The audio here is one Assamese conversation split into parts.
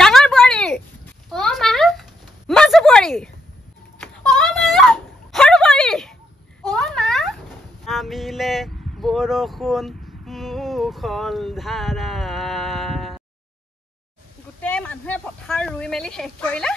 ডাঙৰ বোৱাৰী অ মা মাজু বোৱাৰী অ মা সৰু বোৱাৰী অ মা আমিলে বৰষুণ মুখল ধাৰা গোটেই মানুহে পথাৰ ৰুই মেলি শেষ কৰিলে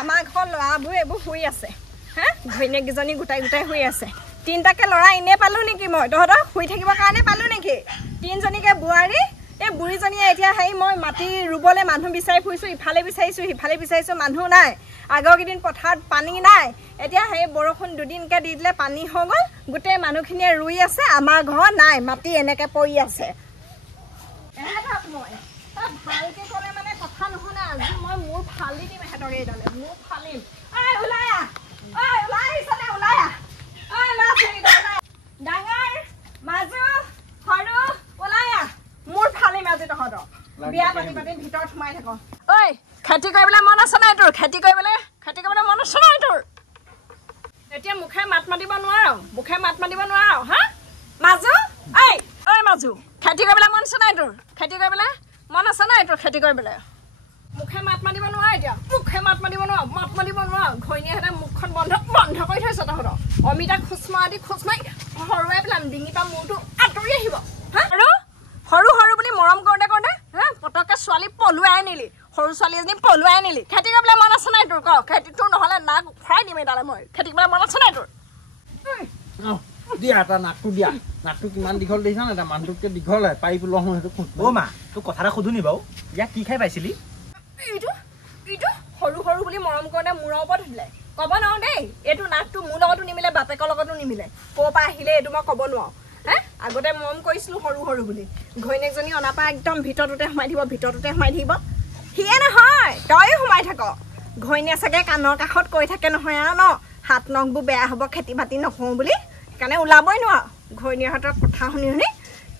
আমাৰ ঘৰ ল'ৰাবোৰ এইবোৰ শুই আছে হা ঘৈণীয়েককেইজনী গোটাই গোটাই শুই আছে তিনিটাকে ল'ৰা এনেই পালোঁ নেকি মই তহঁতক শুই থাকিবৰ কাৰণে পালোঁ নেকি তিনিজনীকে বোৱাৰী এই বুঢ়ীজনীয়ে এতিয়া মই মাটি ৰুবলৈ মানুহ বিচাৰি ফুৰিছোঁ ইফালে বিচাৰিছোঁ সিফালে বিচাৰিছোঁ মানুহ নাই আগৰ কেইদিন পথাৰত পানী নাই এতিয়া বৰষুণ দুদিনকৈ দি দিলে পানী হৈ গ'ল গোটেই মানুহখিনিয়ে ৰুই আছে আমাৰ ঘৰ নাই মাটি এনেকৈ পৰি আছে মই ভালকে ক'লে মানে কথা নুশুনে আজি মই মোৰ ফালি দিম এহেঁতক এইডালে মোৰ ফালিম ওলাই আহিছনে ওলাই ডাঙৰ মাজু সৰু ওলাই মোৰ ফালিম আজি তহঁতক বিয়া পাতি পাতি ভিতৰত সোমাই থাক ঐ খেতি কৰিবলৈ মন আছে নাই তোৰ খেতি কৰিবলৈ মন আছে নাই তোৰ এতিয়া মুখে মাত মাতিব নোৱাৰ হা মাজু ঐ মাজু খেতি কৰিবলৈ মন আছে নাই তোৰ খেতি কৰিবলৈ মন আছে নাই তোৰ খেতি কৰিবলৈ মুখে মাত মাতিব নোৱাৰ এতিয়া মাত মাতিব নোৱাৰ ঘৈণীয়েহঁতে মুখখন বন্ধ কৰি থৈছে তহঁতক অমিতা খোজমাৰি সৰুৱাই পেলাম ডিঙি পৰা মূৰটো আঁতৰি আহিব হা আৰু সৰু বুলি মৰম কৰোঁতে হা পটককৈ ছোৱালী পলুৱাই নিলি সৰু ছোৱালী এজনী পলুৱাই নিলি খেতি কৰিবলৈ মন আছে নাই তোৰ ক খেতি তোৰ নহ'লে নাক খুৱাই দিম এডালে মই খেতি কৰিবলৈ মন আছে নাই তোৰ দিয়া এটা নাকটো দিয়া নাকটো কিমান দীঘল দেখিছা নাই এটা মানুহটোতকৈ দীঘল পাৰি পেলোৱা সেইটো অ' মা তোক কথা এটা সুধো নি বাৰু ইয়াক কি খাই পাইছিলি এইটো সৰু বুলি মৰম কৰোঁতে মূৰৰ ওপৰত উঠিলে ক'ব নোৱাৰো দেই এইটো নাকটো মোৰ লগতো নিমিলে বাপেকৰ লগতো নিমিলে ক'ৰ পৰা আহিলে এইটো মই ক'ব নোৱাৰো হে আগতে মৰম কৰিছিলোঁ সৰু বুলি ঘৈণীয়েকজনী অনাৰ পৰা একদম ভিতৰটোতে সোমাই থাকিব সিয়ে নহয় তয়ে সোমাই থাক ঘৈণীয়ে চাগে কাণৰ কাষত কৈ থাকে নহয় আৰু ন হাত নখবোৰ বেয়া হ'ব খেতি বাতি নকৰোঁ বুলি সেইকাৰণে ওলাবই নোৱাৰ ঘৈণীয়েহঁতৰ কথা শুনি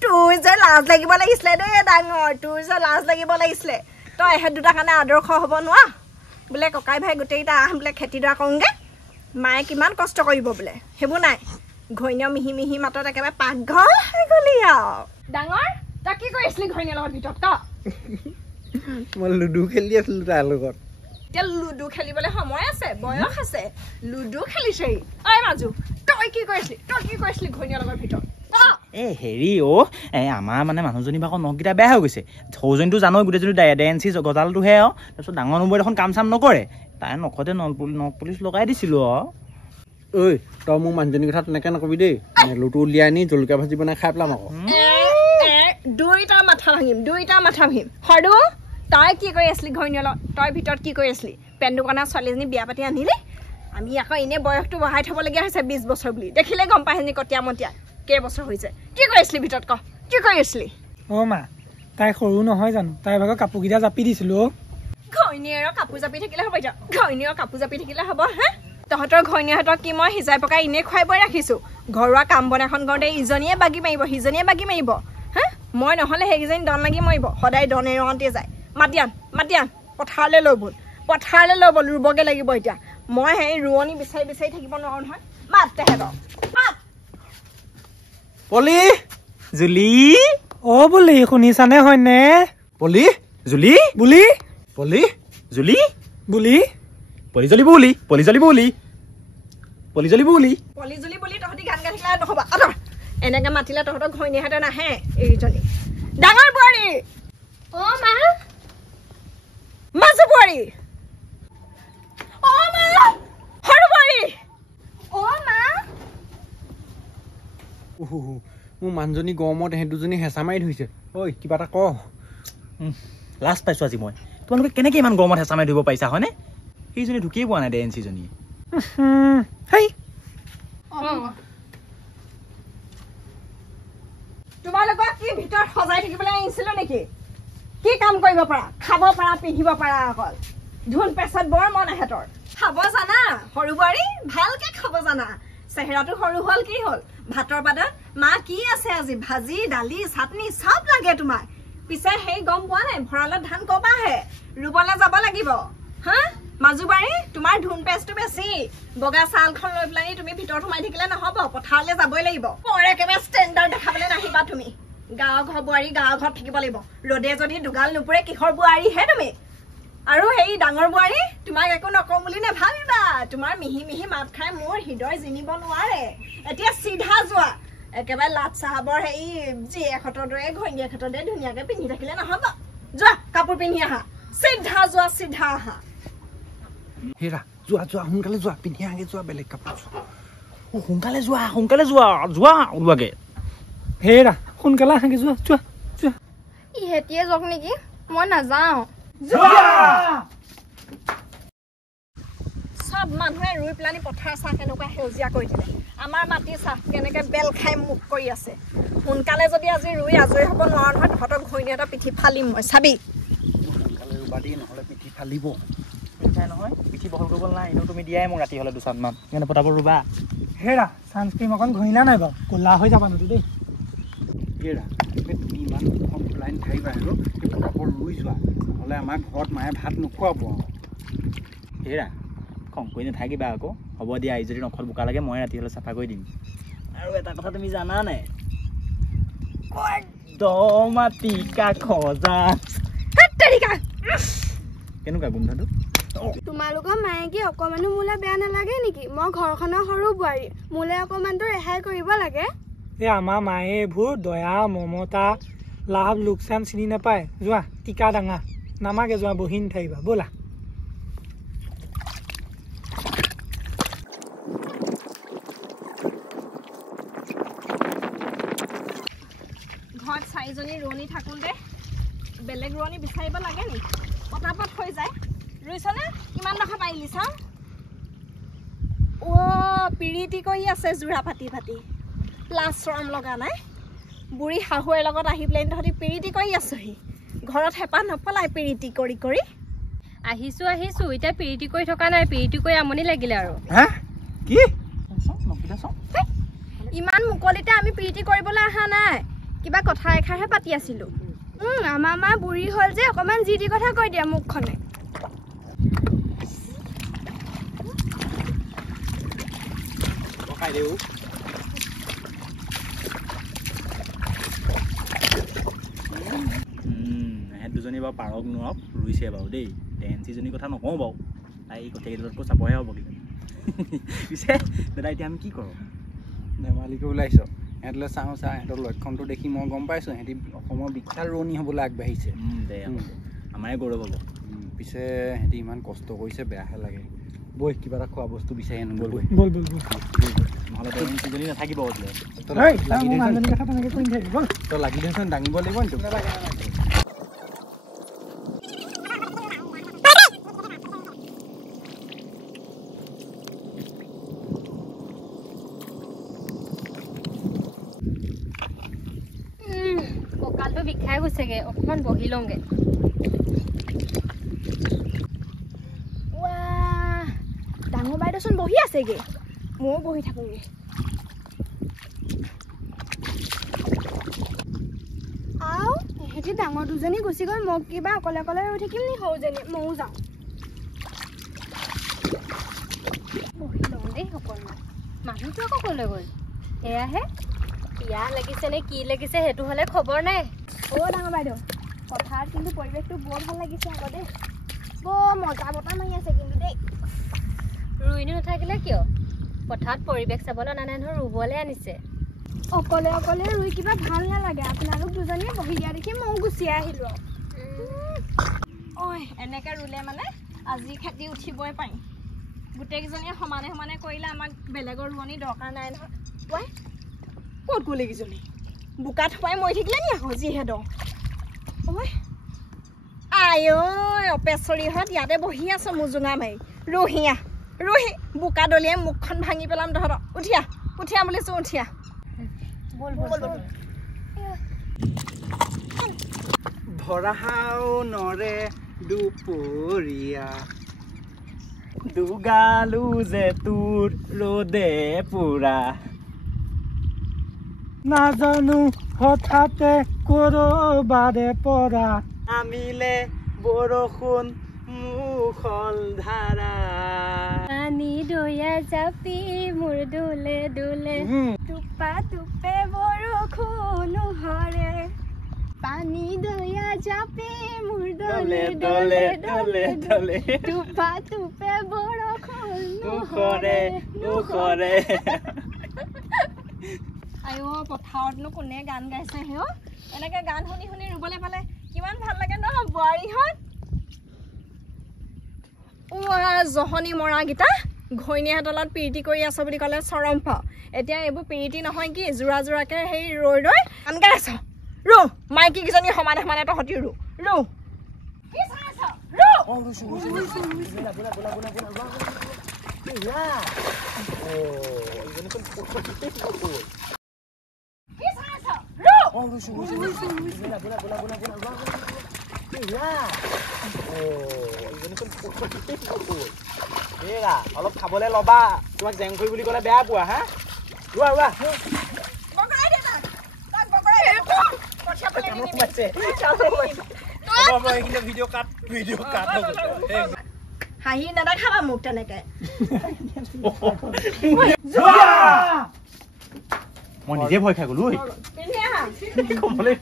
তোৰ যে লাজ লাগিব লাগিছিলে দেই ডাঙৰ তোৰ যে লাজ লাগিব লাগিছিলে তই এহেঁত দুটা কাৰণে আদৰ্শ হ'ব নোৱাৰ বোলে ককাই ভাই গোটেইকেইটা বোলে খেতিডৰা কৰোঁগৈ মায়ে কিমান কষ্ট কৰিব বোলে সেইবোৰ নাই ঘৈণীয়ে মিহি মাতত একেবাৰে পাকঘৰ হৈ গ'লি আৰু ডাঙৰ তই কি কৰি আছিলি ঘৈণীৰ লগত ভিতৰত ক মই লুডু খেলি আছিলোঁ তাৰ লগত এতিয়া লুডু খেলিবলৈ সময় আছে বয়স আছে লুডু খেলিছেই ঐ মাজু তই কি কৰিছিলি ঘৈণীৰ লগত ভিতৰত হেৰি আমাৰ মানে মানুহজনী ভাগৰ নখকেইটা বেয়া হৈ গৈছে সৰুজনীটো জানো গোটেইজনী ডেঞ্চি গজালটোহে আৰু তাৰপিছত ডাঙৰ নবৌৱে দেখোন কাম চাম নকৰে তাই নখতে নখ পলিচ লগাই দিছিলোঁ ঐ তই মোৰ মানুহজনীৰ কথা তেনেকৈ নকবি দেই লুটো উলিয়াই আনি জলকীয়া ভাজি বনাই খাই পেলাম আকৌ দুইটা মাথা ভাঙিম সৰু তই কি কৰি আছিলি ঘৈণীৰ লগত তই ভিতৰত কি কৰি আছিলি পেণ্ট দোকানৰ ছোৱালীজনী বিয়া পাতি আনিলি আমি আকৌ এনেই বয়সটো বঢ়াই থ'বলগীয়া হৈছে 20 বছৰ বুলি দেখিলে গম পাই হেনি কটীয়া মটীয়া কেইবছৰ হৈছে কি কৰি আছিলি ভিতৰত ক কি কৰি আছিলি অ' মা তাই সৰু নহয় জানো তাইৰ ভাগৰ কাপোৰকেইটা জাপি দিছিলোঁ ঘৈণীয়েৰৰ কাপোৰ জাপি থাকিলে হ'ব এতিয়া ঘৈণীয়েৰৰ কাপোৰ জাপি থাকিলে হ'ব হা তহঁতৰ ঘৈণীয়েহঁতক কি মই সিজাই পকাই এনেই খুৱাই বৈ ৰাখিছোঁ ঘৰুৱা কাম বন এখন কৰোঁতে ইজনীয়ে বাগি মাৰিব সিজনীয়ে বাগি মাৰিব হা মই নহ'লে সেইকেইজনী দন লাগি মৰিব সদায় দনে ৰওঁতে যায় মাতি আন পথাৰলৈ লৈ ব'ল ৰুবগৈ লাগিব এতিয়া মই ৰোৱনী বিচাৰি থাকিব নোৱাৰোঁ নহয় মাত তেহেঁতক মাত পলি জুলি অ' বুলি শুনিছানে হয়নে পলি জুলি বুলি পলি জুলি বুলি পলি জ্বলিব বুলি তহঁতি গান গাই থাকিলে নহ'ব এনেকৈ মাতিলে তহঁতক ঘৈণীয়েহঁতে নাহে এইজনী ডাঙৰ বোৱাৰী অ মা মাজু বোৱাৰী অ মা সৰু বোৱাৰী অ মা মোৰ মানুহজনী গৰমত এহেঁত দুজনী হেঁচা মাৰি ধৰিছে ঐ কিবা এটা ক লাজ পাইছোঁ আজি মই তোমালোকে কেনেকৈ ইমান গৰমত হেঁচা মাৰি ধৰিব পাৰিছা হয়নে সেইজনী ঢুকিয়ে পোৱা নাই ডেঞ্চিজনীয়ে তোমালোকক কি ভিতৰত সজাই থাকিবলৈ আহিছিলোঁ নেকি কি কাম কৰিব পাৰা খাব পাৰা পিন্ধিব পাৰা অকল ধুন পেচাত বৰ মন এহেঁতৰ খাব জানা সৰু বোৱাৰী ভালকে খাব জানা চেহেৰাটো সৰু হ'ল কি হ'ল ভাতৰ পাদত মা কি আছে আজি ভাজি দালি চাটনি চব লাগে তোমাক পিছে গম পোৱা নাই ভঁৰালত ধান কবাহে ৰুবলৈ যাব লাগিব হা মাজু বাৰী তোমাৰ ধুন পেচটো বেছি বগা চালখন লৈ পেলাই তুমি ভিতৰত সোমাই থাকিলে নহ'ব পথাৰলৈ যাবই লাগিব পৰে একেবাৰে ষ্টেণ্ডাৰ্ড দেখাবলৈ নাহিবা তুমি গাঁৱৰ ঘৰ বোৱাৰী গাঁৱৰ ঘৰত থাকিব লাগিব ৰ'দে যদি দুগাল নুপুৰে কিহৰ বোৱাৰীহে তুমি আৰু সেই ডাঙৰ বোৱাৰী তোমাক একো নকওঁ বুলি নাভাবিবা তোমাৰ মিহি মিহি মাত খাই মোৰ হৃদয় জিনিব নোৱাৰে এতিয়া চিধা যোৱা একেবাৰে লাট চাহাবৰ সেই জীয়েকহঁতৰ দৰে ঘৈণীয়েকহঁতৰ দৰে ধুনীয়াকে পিন্ধি থাকিলে নহ'ব যোৱা কাপোৰ পিন্ধি আহা চিধা যোৱা চিধা আহা হেৰা যোৱা যোৱা সোনকালে যোৱা পিন্ধি আহাগে যোৱা বেলেগ কাপোৰ সোনকালে যোৱা ওলোৱাগে হেৰা সোনকালে আহাগে যোৱা যোৱা যোৱা ইহেতিয়ে যাওক নেকি মই নাযাওঁ সব মানুহে ৰুই পেলানি পথাৰ চাহ কেনেকুৱা সেউজীয়া কৰি দিলে আমাৰ মাটি চাহ কেনেকে বেল খাই মুখ কৰি আছে সোনকালে যদি আজি ৰুই আজৰি হ'ব নোৱাৰো নহয় তহঁতৰ ঘৈণীহঁতৰ পিঠি ফালিম মই চাবি সোনকালে ৰুবা দেই নহ'লে পিঠি ফালিব নহয় পিঠি বহল কৰিব নাই এনেও তুমি দিয়াই মোক ৰাতি হ'লে দুচানমান সেইকাৰণে পতাব ৰুবা হেৰা ছানস্ক্ৰীম অকণ ঘঁহিলা নাই বাৰু ক'লা হৈ যাবা নতো দেই হেৰা তুমি ইমান লাইন থাকিবা আৰু কাপোৰ ৰুই যোৱা নহ'লে আমাৰ ঘৰত মায়ে ভাত নোখোৱাব হেৰা খং কৰি নাথাকিবা আকৌ হ'ব দিয়া যদি নখত বোকা লাগে মই ৰাতি হ'লে চাফা কৰি দিম আৰু এটা কথা তুমি জানা নাই মাটি কাখজা কেনেকুৱা গোন্ধটো তোমালোকৰ মায়ে কি অকমানো মোলে বেয়া নালাগে নেকি মই ঘৰখনৰ সৰু বোৱাৰী মোলে অকমানটো ৰেহাই কৰিব লাগে এই আমাৰ মায়ে এইবোৰ দয়া মমতা লাভ লোকচান চিনি নাপায় যোৱা টিকা ডাঙা নামাগে যোৱা বহি নাথাকিবা ব'লা ঘৰত চাৰিজনী ৰোৱনী থাকোঁতে বেলেগ ৰোৱনী বিচাৰিব লাগে নি পটাপট হৈ যায় ৰুইছনে কিমান টকা পাৰিলি চাওঁ পিৰিতি কৰি আছে যোৰা পাতি পাতি লাজ চৰম লগা নাই বুঢ়ী শাহুৱেৰ লগত আহি পেলাই তহঁতি পিৰিতি কৰি আছহি ঘৰত হেঁপাহ নপলাই পিৰিতি কৰি কৰি আহিছো এতিয়া পিৰিতি কৰি থকা নাই পিৰিতি কৰি আমনি লাগিলে আৰু হা কি ইমান মুকলিতে আমি পিৰিতি কৰিবলৈ অহা নাই কিবা কথা এষাৰহে পাতি আছিলো আমাৰ মা বুঢ়ী হ'ল যে অকমান যি টি কথা কৈ দিয়া মুখখনে দুজনী বাৰু পাৰক নোৱাৰক ৰুইছে বাৰু দেই টেঞ্চিজনীৰ কথা নকওঁ বাৰু তাই গোটেইকেইটাতকৈ চাপৰহে হ'ব কিন্তু পিছে দাদা এতিয়া আমি কি কৰোঁ ধেমালি কৰিবলৈ আহিছ সিহঁতলৈ চাওঁ সিহঁতৰ লক্ষণটো দেখি মই গম পাইছোঁ সিহঁতি অসমৰ বিখ্যাত ৰোৱনী হ'বলৈ আগবাঢ়িছে দে আমাৰে গৌৰৱ হ'ব পিছে সিহঁতি ইমান কষ্ট কৰিছে বেয়াহে লাগে বৈ কিবা এটা খোৱা বস্তু বিচাৰি আনো বৈ বল নহ'লে টেঞ্চিজনী নাথাকিব বোলে মানুহজনীৰ কথা তেনেকৈ কৈ নাথাকিবি বল তই লাগি ধৰিছ দাঙিব লাগিব নি কঁকালটো বিষাই গৈছেগে অকমান বহি লওঁগে ডাঙৰ বাইদেউচোন বহি আছেগে ময়ো বহি থাকোঁগে আও এহেঁতি ডাঙৰ দুজনী গুচি গ'ল মোক কিবা অকলে অকলে ৰৈ থাকিম নি সৰুজনী ময়ো যাওঁ বহি লওঁ দেই অকণমান মানুহটো আকৌ ক'লৈ গ'ল এয়াহে পিয়াহ লাগিছে নে কি লাগিছে সেইটো হ'লে খবৰ নাই ডাঙৰ বাইদেউ পথাৰত কিন্তু পৰিৱেশটো বৰ ভাল লাগিছে আকৌ দেই বৰ মজা বতাহ মাৰি আছে কিন্তু দেই ৰুইনো নাথাকিলে কিয় পথাৰত পৰিৱেশ চাবলৈ নানান ধৰণৰ ৰুবলৈ আনিছে অকলে অকলে ৰুই কিবা ভাল নালাগে আপোনালোক দুজনীয়ে বহি দিয়া দেখি ময়ো গুচি আহিলোঁ এনেকৈ ৰুলে মানে আজি খেতি উঠিবই পাৰিম গোটেইকেইজনীয়ে সমানে সমানে কৰিলে আমাক বেলেগৰ ৰোৱনী দৰকাৰ নাই নহয় ক'ত গ'লেকেইজনী বোকাত সোমাই মৰি থাকিলে নি আকৌ যিহেতু আই অপেশ্বৰীহঁত ইয়াতে বহি আছ মোজোঙা মাৰি ৰুহি বোকা দলিয়াই মুখখন ভাঙি পেলাম তহঁতক উঠিয়া বুলিছোঁ উঠিয়া ধৰাহাও নৰে দুপৰীয়া দুগালো যে তোৰ ৰ'দে পুৰা নাজানো হঠাতে ক'ৰবাৰে পৰা নামিলে বৰষুণ মুখল ধাৰা পানী দয়া জাপি মোৰ দোলে দোলে টোপা টোপে বৰষুণ হৰে পানী দয়া জাপে মোৰ দলে দলে দলে দলে টোপা টোপে বৰষুণ নুখৰে নুখৰে আইও পথাৰতনো কোনে গান গাইছে হেও এনেকে গান শুনি শুনি ৰুবলৈ পালে কিমান ভাল লাগে ন বোৱাৰীহঁত জহনী মৰাকেইটা ঘৈণীয়েহঁতৰ লগত প্ৰীতি কৰি আছ বুলি ক'লে চৰম পাওঁ এতিয়া এইবোৰ প্ৰীতি নহয় কি যোৰা যোৰাকে সেই ৰৈ ৰৈ গান গাই আছ ৰু মাইকী কেইজনী সমানে সমানে তহঁতি ৰু ৰু কি চাই আছ ৰু কি চাই আছ ৰু অলপ খাবলৈ ল'বা তোমাক জেংখৰি বুলি ক'লে বেয়া পোৱা হা ৰোৱা ৰোৱা বগৰাই দে তাক তাক বগৰাই দে কঠিয়া ফালে নি ভিডিঅ' কাট হাঁহি নেদেখাবা মোক তেনেকে মই নিজে ভয় খাই গ'লো পিন্ধি আহা ক'বলৈ